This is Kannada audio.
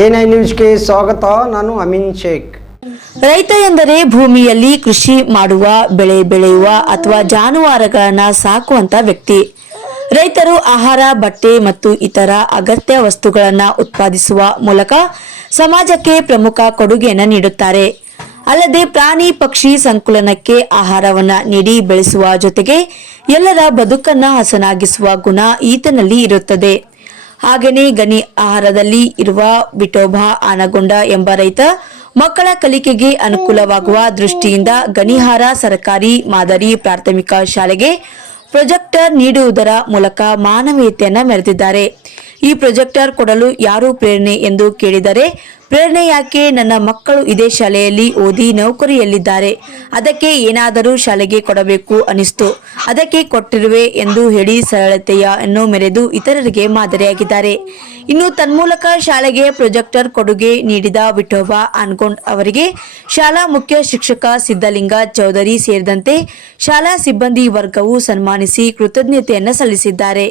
ಎನ್ ಐ ನ್ಯೂಸ್ಗೆ ಸ್ವಾಗತ, ನಾನು ಅಮಿನ್ ಶೇಖ್. ರೈತ ಎಂದರೆ ಭೂಮಿಯಲ್ಲಿ ಕೃಷಿ ಮಾಡುವ, ಬೆಳೆ ಬೆಳೆಯುವ ಅಥವಾ ಜಾನುವಾರುಗಳನ್ನ ಸಾಕುವಂತ ವ್ಯಕ್ತಿ. ರೈತರು ಆಹಾರ, ಬಟ್ಟೆ ಮತ್ತು ಇತರ ಅಗತ್ಯ ವಸ್ತುಗಳನ್ನ ಉತ್ಪಾದಿಸುವ ಮೂಲಕ ಸಮಾಜಕ್ಕೆ ಪ್ರಮುಖ ಕೊಡುಗೆಯನ್ನು ನೀಡುತ್ತಾರೆ. ಅಲ್ಲದೆ ಪ್ರಾಣಿ ಪಕ್ಷಿ ಸಂಕುಲನಕ್ಕೆ ಆಹಾರವನ್ನ ನೀಡಿ ಬೆಳೆಸುವ ಜೊತೆಗೆ ಎಲ್ಲರ ಬದುಕನ್ನ ಹಸನಾಗಿಸುವ ಗುಣ ಈತನಲ್ಲಿ ಇರುತ್ತದೆ. ಹಾಗೆಯೇ ಗನಿ ಆಹಾರದಲ್ಲಿ ಇರುವ ವಿಠೋಬಾ ಆನಗೊಂಡ ಎಂಬ ರೈತ ಮಕ್ಕಳ ಕಲಿಕೆಗೆ ಅನುಕೂಲವಾಗುವ ದೃಷ್ಟಿಯಿಂದ ಗಣಿಹಾರ ಸರ್ಕಾರಿ ಮಾದರಿ ಪ್ರಾಥಮಿಕ ಶಾಲೆಗೆ ಪ್ರೊಜೆಕ್ಟರ್ ನೀಡುವುದರ ಮೂಲಕ ಮಾನವೀಯತೆಯನ್ನು ಮೆರೆದಿದ್ದಾರೆ. ಈ ಪ್ರೊಜೆಕ್ಟರ್ ಕೊಡಲು ಯಾರು ಪ್ರೇರಣೆ ಎಂದು ಕೇಳಿದರೆ ಪ್ರೇರಣೆ ಯಾಕೆ ನನ್ನ ಮಕ್ಕಳು ಇದೇ ಶಾಲೆಯಲ್ಲಿ ಓದಿ ನೌಕರಿಯಲ್ಲಿದ್ದಾರೆ? ಅದಕ್ಕೆ ಏನಾದರೂ ಶಾಲೆಗೆ ಕೊಡಬೇಕು ಅನಿಸ್ತು. ಅದಕ್ಕೆ ಕೊಟ್ಟಿರುವೆ ಎಂದು ಹೇಳಿ ಸರಳತೆಯನ್ನು ಮೆರೆದು ಇತರರಿಗೆ ಮಾದರಿಯಾಗಿದ್ದಾರೆ. ಇನ್ನು ತನ್ಮೂಲಕ ಶಾಲೆಗೆ ಪ್ರೊಜೆಕ್ಟರ್ ಕೊಡುಗೆ ನೀಡಿದ ವಿಠೋಬಾ ಅನ್ಕೊಂಡ್ ಅವರಿಗೆ ಶಾಲಾ ಮುಖ್ಯ ಶಿಕ್ಷಕ ಸಿದ್ದಲಿಂಗ ಚೌಧರಿ ಸೇರಿದಂತೆ ಶಾಲಾ ಸಿಬ್ಬಂದಿ ವರ್ಗವು ಸನ್ಮಾನಿಸಿ ಕೃತಜ್ಞತೆಯನ್ನು ಸಲ್ಲಿಸಿದ್ದಾರೆ.